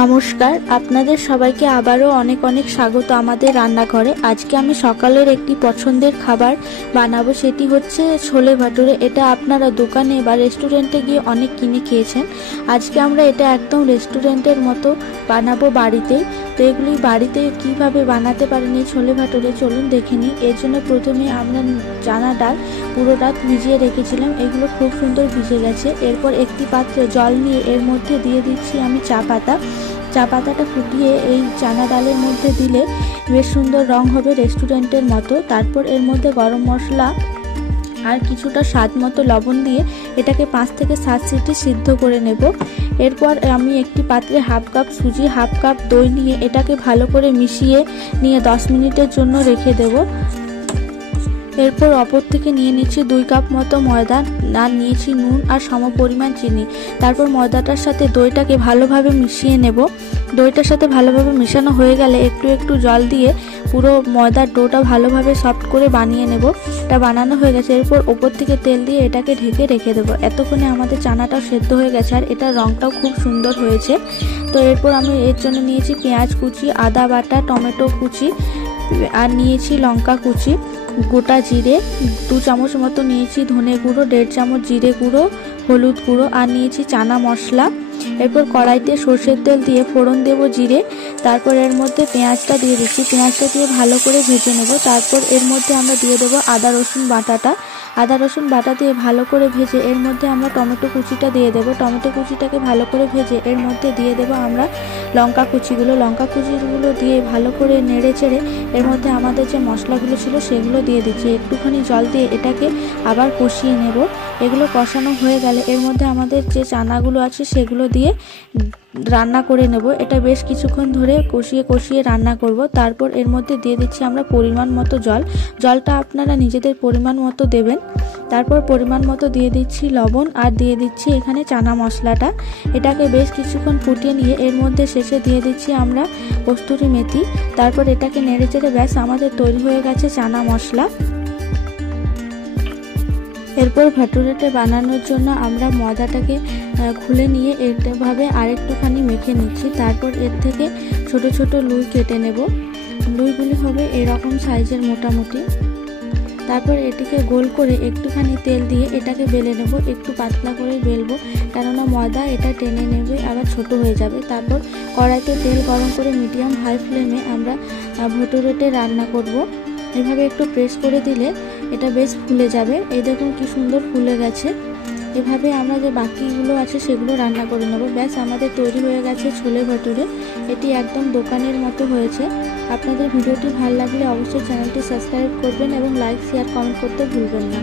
নমস্কার, আপনাদের সবাইকে আবারও অনেক অনেক স্বাগত আমাদের রান্নাঘরে। আজকে আমি সকালের একটি পছন্দের খাবার বানাবো, সেটি হচ্ছে ছোলে ভাটুরে। এটা আপনারা দোকানে বা রেস্টুরেন্টে গিয়ে অনেক কিনে খেয়েছেন। আজকে আমরা এটা একদম রেস্টুরেন্টের মতো বানাবো বাড়িতেই। তো এগুলি বাড়িতে কিভাবে বানাতে পারেন এই ছোলে ভাটুরে, চলুন দেখে নিই। এর জন্য প্রথমে আমরা চানা ডাল পুরো রাত ভিজিয়ে রেখেছিলাম, এগুলো খুব সুন্দর ভিজে গেছে। এরপর একটি পাত্রে জল নিয়ে এর মধ্যে দিয়ে দিচ্ছি আমি চা পাতাটা ফুটিয়ে এই চানা ডালের মধ্যে দিলে বেশ সুন্দর রং হবে রেস্টুরেন্টের মতো। তারপর এর মধ্যে গরম মশলা আর কিছুটা স্বাদ মতো লবণ দিয়ে এটাকে 5 থেকে 7 সিটি সিদ্ধ করে নেব। এরপর আমি একটি পাত্রে হাফ কাপ সুজি, হাফ কাপ দই নিয়ে এটাকে ভালো করে মিশিয়ে নিয়ে 10 মিনিটের জন্য রেখে দেব। এরপর অপর থেকে নিয়ে নিচ্ছি 2 কাপ মতো ময়দা, আর নিয়েছি নুন আর সম পরিমাণ চিনি। তারপর ময়দাটার সাথে দইটাকে ভালোভাবে মিশিয়ে নেব। দইটার সাথে ভালোভাবে মেশানো হয়ে গেলে একটু একটু জল দিয়ে পুরো ময়দার ডোটা ভালোভাবে সফট করে বানিয়ে নেব। এটা বানানো হয়ে গেছে। এরপর ওপর থেকে তেল দিয়ে এটাকে ঢেকে রেখে দেবো। এতক্ষণে আমাদের চানাটাও সেদ্ধ হয়ে গেছে আর এটার রঙটাও খুব সুন্দর হয়েছে। তো এরপর আমি এর জন্য নিয়েছি পেঁয়াজ কুচি, আদা বাটা, টমেটো কুচি, আর নিয়েছি লঙ্কা কুচি, গোটা জিরে 2 চামচ মতো নিয়েছি, ধনে গুঁড়ো 1.5 চামচ, জিরে গুঁড়ো, হলুদ গুঁড়ো, আর নিয়েছি চানা মশলা। এরপর কড়াইতে সর্ষের তেল দিয়ে ফোড়ন দেব জিরে। তারপর এর মধ্যে পেঁয়াজটা দিয়ে দিচ্ছি, পেঁয়াজটা দিয়ে ভালো করে ভেজে নেব। তারপর এর মধ্যে আমরা দিয়ে দেবো আদা রসুন বাটা দিয়ে ভালো করে ভেজে এর মধ্যে আমরা টমেটো কুচিটা দিয়ে দেবো। টমেটো কুচিটাকে ভালো করে ভেজে এর মধ্যে দিয়ে দেবো আমরা লঙ্কা কুচিগুলো দিয়ে ভালো করে নেড়ে চেড়ে এর মধ্যে আমাদের যে মশলাগুলো ছিল সেগুলো দিয়ে দিচ্ছি। একটুখানি জল দিয়ে এটাকে আবার কষিয়ে নেব। এগুলো কষানো হয়ে গেলে এর মধ্যে আমাদের যে চানাগুলো আছে সেগুলো দিয়ে রান্না করে নেব। এটা বেশ কিছুক্ষণ ধরে কষিয়ে রান্না করব। তারপর এর মধ্যে দিয়ে দিচ্ছি আমরা পরিমাণ মতো জলটা আপনারা নিজেদের পরিমাণ মতো দেবেন। তারপর পরিমাণ মতো দিয়ে দিচ্ছি লবণ, আর দিয়ে দিচ্ছি এখানে চানা মশলাটা। এটাকে বেশ কিছুক্ষণ ফুটিয়ে নিয়ে এর মধ্যে শেষে দিয়ে দিচ্ছি আমরা কস্তুরি মেথি। তারপর এটাকে নেড়ে চেড়ে ব্যাস আমাদের তৈরি হয়ে গেছে চানা মশলা। এরপর ভাটুরেটা বানানোর জন্য আমরা ময়দাটাকে খুলে নিয়ে এভাবে আরেকটুখানি মেখে নিচ্ছি। তারপর এর থেকে ছোট ছোট লুই কেটে নেব। লুইগুলি হবে এরকম সাইজের মোটামুটি। তারপর এটিকে গোল করে একটুখানি তেল দিয়ে এটাকে বেলে নেব। একটু পাতলা করে বেলবো, কেননা ময়দা এটা টেনে নেবে, আবার ছোট হয়ে যাবে। তারপর কড়াইতে তেল গরম করে মিডিয়াম হাই ফ্লেমে আমরা ভটুরেটে রান্না করব। এভাবে একটু প্রেস করে দিলে এটা বেশ ফুলে যাবে। এই দেখুন কি সুন্দর ফুলে গেছে। এভাবে আমরা যে বাকিগুলো আছে সেগুলো রান্না করে নেব। ব্যাস আমাদের তৈরি হয়ে গেছে ছোলে ভাটুরে। এটি একদম দোকানের মতো হয়েছে। আপনাদের ভিডিওটি ভালো লাগলে অবশ্যই চ্যানেলটি সাবস্ক্রাইব করবেন এবং লাইক, শেয়ার, কমেন্ট করতে ভুলবেন না।